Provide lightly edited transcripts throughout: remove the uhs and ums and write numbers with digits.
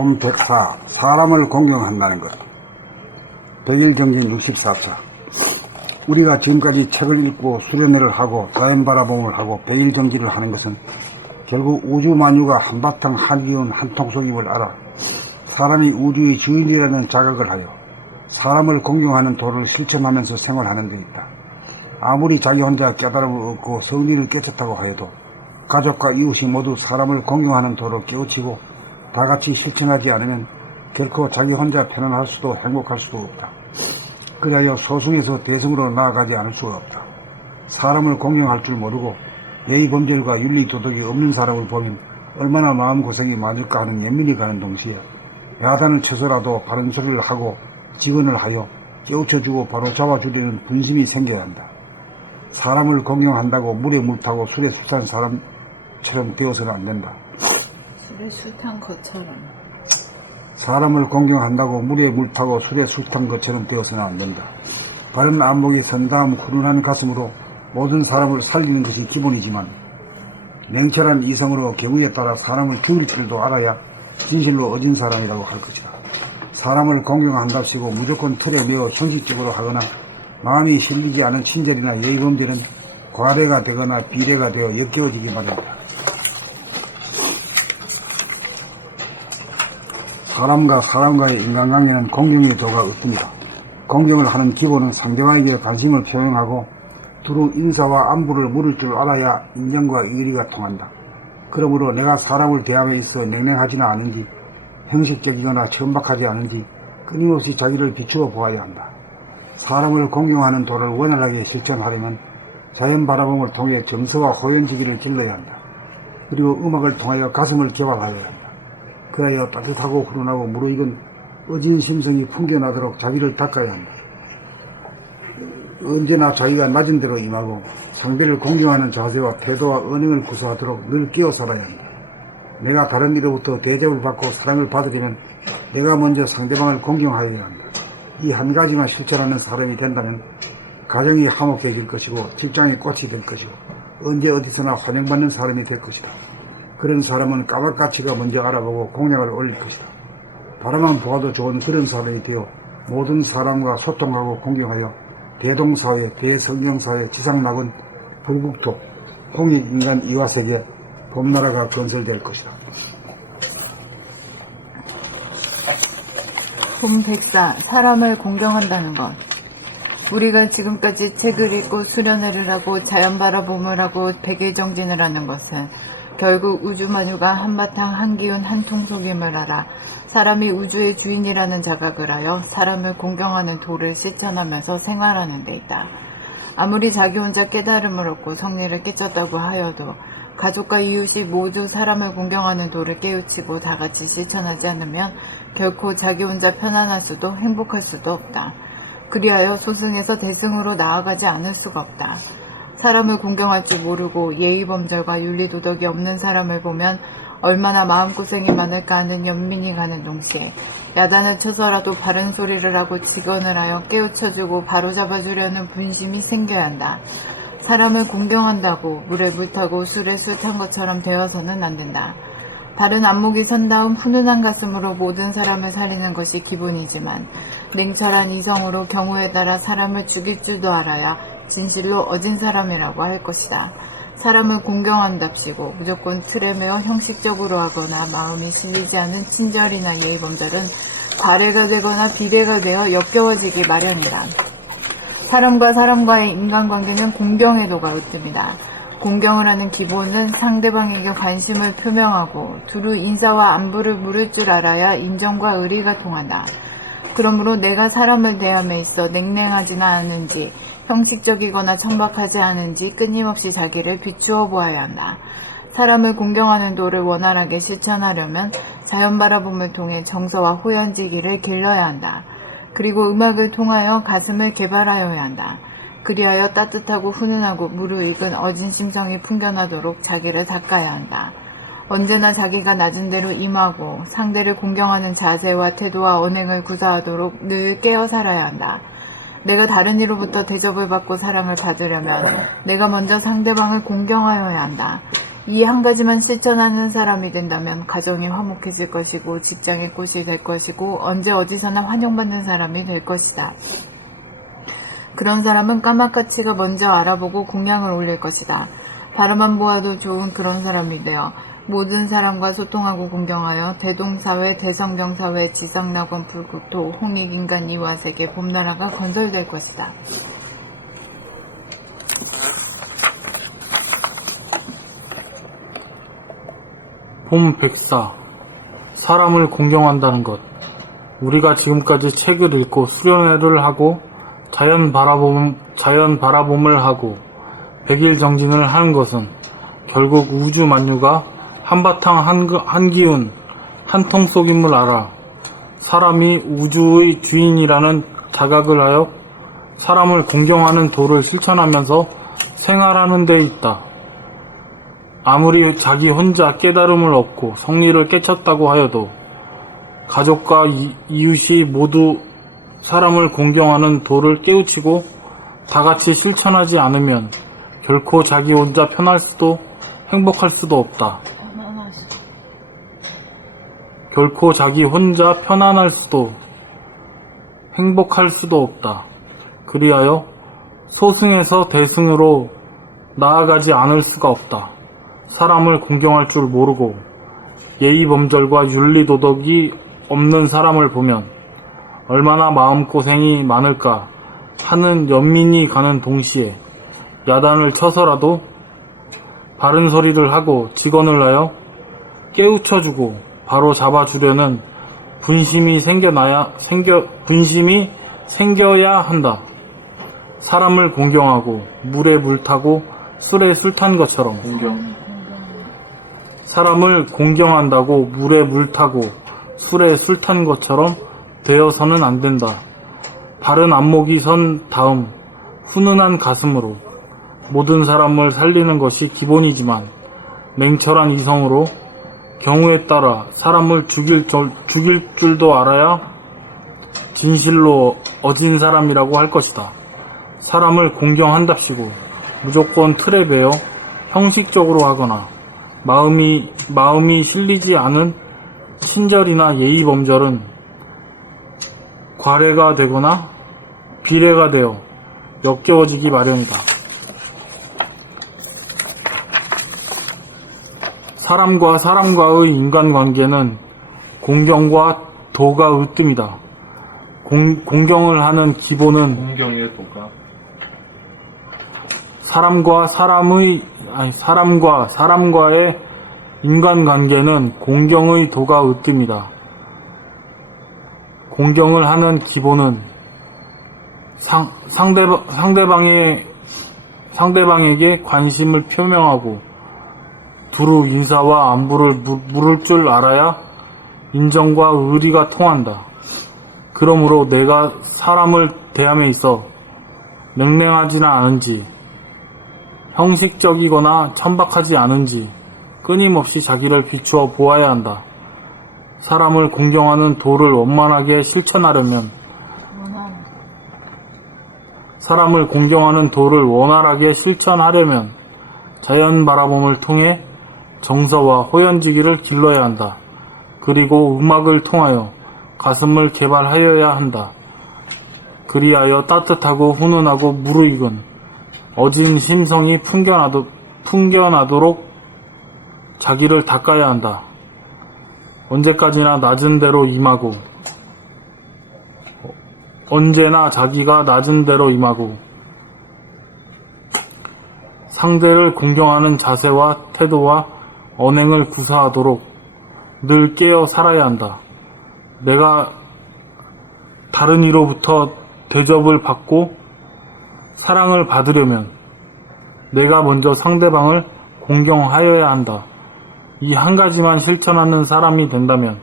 봄 104. 사람을 공경한다는 것. 백일정진 64차. 우리가 지금까지 책을 읽고 수련회를 하고 자연바라봄을 하고 백일정진을 하는 것은 결국 우주만유가 한바탕 한기운 한통속임을 알아 사람이 우주의 주인이라는 자각을 하여 사람을 공경하는 도를 실천하면서 생활하는 데 있다. 아무리 자기 혼자 깨달음을 얻고 성리를 깨쳤다고 하여도 가족과 이웃이 모두 사람을 공경하는 도를 깨우치고 다같이 실천하지 않으면 결코 자기 혼자 편안할 수도 행복할 수도 없다. 그리하여 소승에서 대승으로 나아가지 않을 수가 없다. 사람을 공경할 줄 모르고 예의범절과 윤리도덕이 없는 사람을 보면 얼마나 마음고생이 많을까 하는 연민이 가는 동시에 야단을 쳐서라도 바른 소리를 하고 직언을 하여 깨우쳐주고 바로 잡아주려는 분심이 생겨야 한다. 사람을 공경한다고 물에 물 타고 술에 술 탄 사람처럼 되어서는 안 된다. 술에 술 탄 것처럼. 사람을 공경한다고 물에 물 타고 술에 술 탄 것처럼 되어서는 안 된다. 바른 안목이 선 다음 훈훈한 가슴으로 모든 사람을 살리는 것이 기본이지만 냉철한 이성으로 경우에 따라 사람을 죽일 줄도 알아야 진실로 어진 사람이라고 할 것이다. 사람을 공경한답시고 무조건 틀에 매어 형식적으로 하거나 마음이 실리지 않은 친절이나 예의범절은 과례가 되거나 비례가 되어 역겨워지기 마련이다. 사람과 사람과의 인간관계는 공경의 도가 없습니다. 공경을 하는 기본은 상대방에게 관심을 표명하고 두루 인사와 안부를 물을 줄 알아야 인정과 의리가 통한다. 그러므로 내가 사람을 대함에 있어 냉랭하지는 않은지 형식적이거나 천박하지 않은지 끊임없이 자기를 비추어 보아야 한다. 사람을 공경하는 도를 원활하게 실천하려면 자연바라봄을 통해 정서와 호연지기를 길러야 한다. 그리고 음악을 통하여 가슴을 개발하여야 한다. 그래야 따뜻하고 훈훈하고 무르익은 어진 심성이 풍겨나도록 자기를 닦아야 한다. 언제나 자기가 낮은 대로 임하고 상대를 공경하는 자세와 태도와 언행을 구사하도록 늘 깨어 살아야 한다. 내가 다른 이로부터 대접을 받고 사랑을 받으려면 내가 먼저 상대방을 공경하여야 한다. 이 한 가지만 실천하는 사람이 된다면 가정이 화목해질 것이고 직장이 꽃이 될 것이고 언제 어디서나 환영받는 사람이 될 것이다. 그런 사람은 까닭가치가 먼저 알아보고 공약을 올릴 것이다. 바라만 보아도 좋은 그런 사람이 되어 모든 사람과 소통하고 공경하여 대동사회, 대성경사회, 지상낙원, 불국토, 홍익인간 이화세계, 봄나라가 건설될 것이다. 봄 104. 사람을 공경한다는 것. 우리가 지금까지 책을 읽고 수련회를 하고 자연바라봄을 하고 백일정진을 하는 것은 결국 우주만유가 한바탕 한기운 한통속임을 알아 사람이 우주의 주인이라는 자각을 하여 사람을 공경하는 도를 실천하면서 생활하는 데 있다. 아무리 자기 혼자 깨달음을 얻고 성리를 깨쳤다고 하여도 가족과 이웃이 모두 사람을 공경하는 도를 깨우치고 다같이 실천하지 않으면 결코 자기 혼자 편안할 수도 행복할 수도 없다. 그리하여 소승에서 대승으로 나아가지 않을 수가 없다. 사람을 공경할 줄 모르고 예의범절과 윤리도덕이 없는 사람을 보면 얼마나 마음고생이 많을까 하는 연민이 가는 동시에 야단을 쳐서라도 바른 소리를 하고 직언을 하여 깨우쳐주고 바로잡아주려는 분심이 생겨야 한다. 사람을 공경한다고 물에 물 타고 술에 술 탄 것처럼 되어서는 안 된다. 바른 안목이 선 다음 훈훈한 가슴으로 모든 사람을 살리는 것이 기본이지만 냉철한 이성으로 경우에 따라 사람을 죽일 줄도 알아야 진실로 어진 사람이라고 할 것이다. 사람을 공경한답시고 무조건 틀에 매어 형식적으로 하거나 마음이 실리지 않은 친절이나 예의범절은 과례가 되거나 비례가 되어 역겨워지기 마련이다. 사람과 사람과의 인간관계는 공경의 도가 으뜸이다. 공경을 하는 기본은 상대방에게 관심을 표명하고 두루 인사와 안부를 물을 줄 알아야 인정과 의리가 통한다. 그러므로 내가 사람을 대함에 있어 냉랭하지는 않은지 형식적이거나 천박하지 않은지 끊임없이 자기를 비추어 보아야 한다. 사람을 공경하는 도를 원활하게 실천하려면 자연바라봄을 통해 정서와 호연지기를 길러야 한다. 그리고 음악을 통하여 가슴을 개발하여야 한다. 그리하여 따뜻하고 훈훈하고 무르익은 어진 심성이 풍겨나도록 자기를 닦아야 한다. 언제나 자기가 낮은 대로 임하고 상대를 공경하는 자세와 태도와 언행을 구사하도록 늘 깨어 살아야 한다. 내가 다른 이로부터 대접을 받고 사랑을 받으려면 내가 먼저 상대방을 공경하여야 한다. 이 한 가지만 실천하는 사람이 된다면 가정이 화목해질 것이고 직장의 꽃이 될 것이고 언제 어디서나 환영받는 사람이 될 것이다. 그런 사람은 까마까치가 먼저 알아보고 공양을 올릴 것이다. 바라만 보아도 좋은 그런 사람이 되어 모든 사람과 소통하고 공경하여 대동사회, 대성경사회, 지상낙원, 불국토, 홍익인간 이화세계, 봄나라가 건설될 것이다. 봄 백사, 사람을 공경한다는 것. 우리가 지금까지 책을 읽고 수련회를 하고 자연 바라봄을 하고 백일 정진을 하는 것은 결국 우주 만유가 한바탕 한기운 한통속임을 알아 사람이 우주의 주인이라는 자각을 하여 사람을 공경하는 도를 실천하면서 생활하는 데 있다. 아무리 자기 혼자 깨달음을 얻고 성리를 깨쳤다고 하여도 가족과 이웃이 모두 사람을 공경하는 도를 깨우치고 다같이 실천하지 않으면 결코 자기 혼자 편할 수도 행복할 수도 없다. 결코 자기 혼자 편안할 수도 행복할 수도 없다. 그리하여 소승에서 대승으로 나아가지 않을 수가 없다. 사람을 공경할 줄 모르고 예의범절과 윤리도덕이 없는 사람을 보면 얼마나 마음고생이 많을까 하는 연민이 가는 동시에 야단을 쳐서라도 바른 소리를 하고 직언을 하여 깨우쳐주고 바로 잡아주려는 분심이 생겨야 한다. 사람을 공경하고 물에 물 타고 술에 술 탄 것처럼 사람을 공경한다고 물에 물 타고 술에 술 탄 것처럼 되어서는 안 된다. 바른 안목이 선 다음 훈훈한 가슴으로 모든 사람을 살리는 것이 기본이지만 냉철한 이성으로 경우에 따라 사람을 죽일 줄도 알아야 진실로 어진 사람이라고 할 것이다. 사람을 공경한답시고 무조건 틀에 매여 형식적으로 하거나 마음이 실리지 않은 친절이나 예의범절은 과례가 되거나 비례가 되어 역겨워지기 마련이다. 사람과 사람과의 인간관계는 공경과 도가 으뜸이다. 공경을 하는 기본은 공경의 도가 사람과 사람과의 인간관계는 공경의 도가 으뜸이다. 공경을 하는 기본은 상대방에게 관심을 표명하고 두루 인사와 안부를 물을 줄 알아야 인정과 의리가 통한다. 그러므로 내가 사람을 대함에 있어 냉랭하지는 않은지 형식적이거나 천박하지 않은지 끊임없이 자기를 비추어 보아야 한다. 사람을 공경하는 도를 원만하게 실천하려면 자연 바라봄을 통해 정서와 호연지기를 길러야 한다. 그리고 음악을 통하여 가슴을 개발하여야 한다. 그리하여 따뜻하고 훈훈하고 무르익은 어진 심성이 풍겨나도록 자기를 닦아야 한다. 언제나 자기가 낮은 대로 임하고 상대를 공경하는 자세와 태도와 언행을 구사하도록 늘 깨어 살아야 한다. 내가 다른 이로부터 대접을 받고 사랑을 받으려면 내가 먼저 상대방을 공경하여야 한다. 이 한 가지만 실천하는 사람이 된다면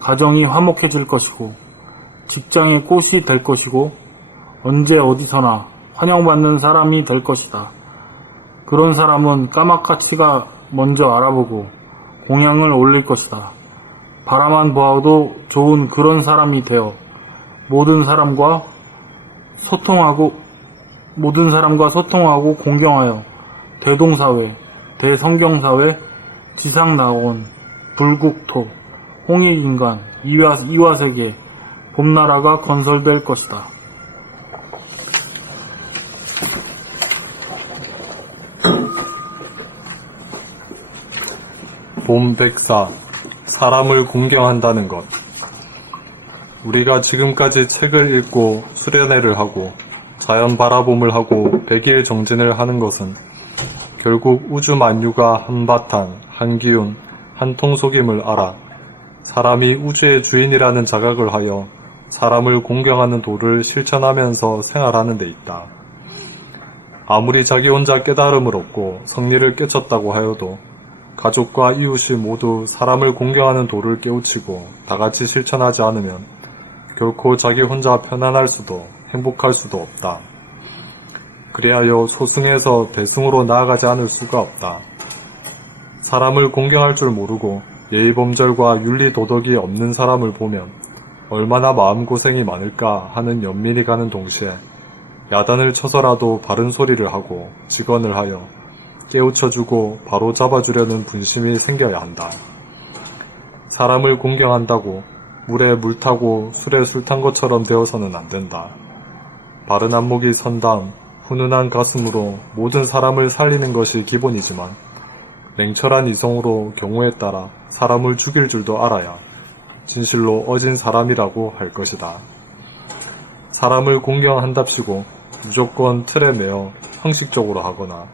가정이 화목해질 것이고 직장의 꽃이 될 것이고 언제 어디서나 환영받는 사람이 될 것이다. 그런 사람은 까마까치가 먼저 알아보고 공양을 올릴 것이다. 바라만 보아도 좋은 그런 사람이 되어 모든 사람과 소통하고 공경하여 대동사회, 대성경사회, 지상낙원, 불국토, 홍익인간, 이화세계, 봄나라가 건설될 것이다. 봄백사, 사람을 공경한다는 것. 우리가 지금까지 책을 읽고 수련회를 하고 자연 바라봄을 하고 백일 정진을 하는 것은 결국 우주 만유가 한바탕, 한기운, 한통속임을 알아 사람이 우주의 주인이라는 자각을 하여 사람을 공경하는 도를 실천하면서 생활하는 데 있다. 아무리 자기 혼자 깨달음을 얻고 성리를 깨쳤다고 하여도 가족과 이웃이 모두 사람을 공경하는 도를 깨우치고 다같이 실천하지 않으면 결코 자기 혼자 편안할 수도 행복할 수도 없다. 그리하여 소승에서 대승으로 나아가지 않을 수가 없다. 사람을 공경할 줄 모르고 예의범절과 윤리도덕이 없는 사람을 보면 얼마나 마음고생이 많을까 하는 연민이 가는 동시에 야단을 쳐서라도 바른 소리를 하고 직언을 하여 깨우쳐주고 바로 잡아주려는 분심이 생겨야 한다. 사람을 공경한다고 물에 물 타고 술에 술 탄 것처럼 되어서는 안 된다. 바른 안목이 선 다음 훈훈한 가슴으로 모든 사람을 살리는 것이 기본이지만 냉철한 이성으로 경우에 따라 사람을 죽일 줄도 알아야 진실로 어진 사람이라고 할 것이다. 사람을 공경한답시고 무조건 틀에 매어 형식적으로 하거나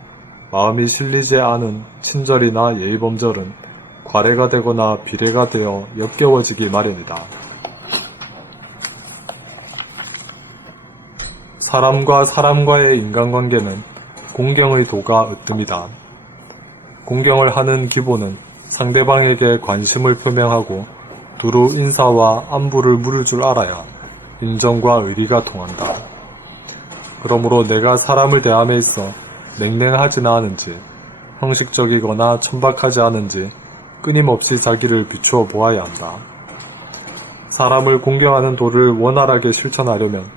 마음이 실리지 않은 친절이나 예의범절은 과례가 되거나 비례가 되어 역겨워지기 마련이다. 사람과 사람과의 인간관계는 공경의 도가 으뜸이다. 공경을 하는 기본은 상대방에게 관심을 표명하고 두루 인사와 안부를 물을 줄 알아야 인정과 의리가 통한다. 그러므로 내가 사람을 대함에 있어 냉랭하지는 않은지, 형식적이거나 천박하지 않은지 끊임없이 자기를 비추어 보아야 한다. 사람을 공경하는 도를 원활하게 실천하려면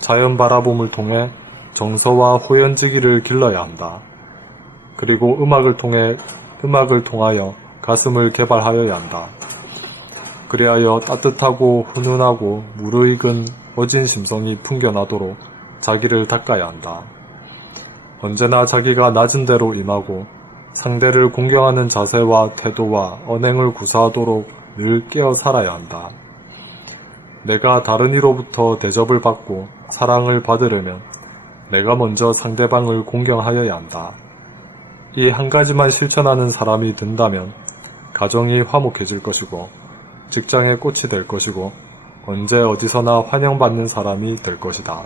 자연 바라봄을 통해 정서와 호연지기를 길러야 한다. 그리고 음악을 통하여 가슴을 개발하여야 한다. 그리하여 따뜻하고 훈훈하고 무르익은 어진 심성이 풍겨나도록 자기를 닦아야 한다. 언제나 자기가 낮은 대로 임하고 상대를 공경하는 자세와 태도와 언행을 구사하도록 늘 깨어 살아야 한다. 내가 다른 이로부터 대접을 받고 사랑을 받으려면 내가 먼저 상대방을 공경하여야 한다. 이 한 가지만 실천하는 사람이 된다면 가정이 화목해질 것이고 직장의 꽃이 될 것이고 언제 어디서나 환영받는 사람이 될 것이다.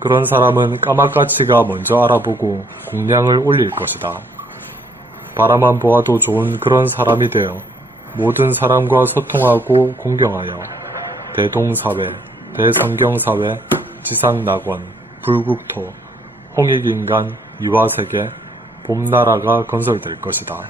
그런 사람은 까마까치가 먼저 알아보고 공량을 올릴 것이다. 바라만 보아도 좋은 그런 사람이 되어 모든 사람과 소통하고 공경하여 대동사회, 대성경사회, 지상낙원, 불국토, 홍익인간, 이화세계, 봄나라가 건설될 것이다.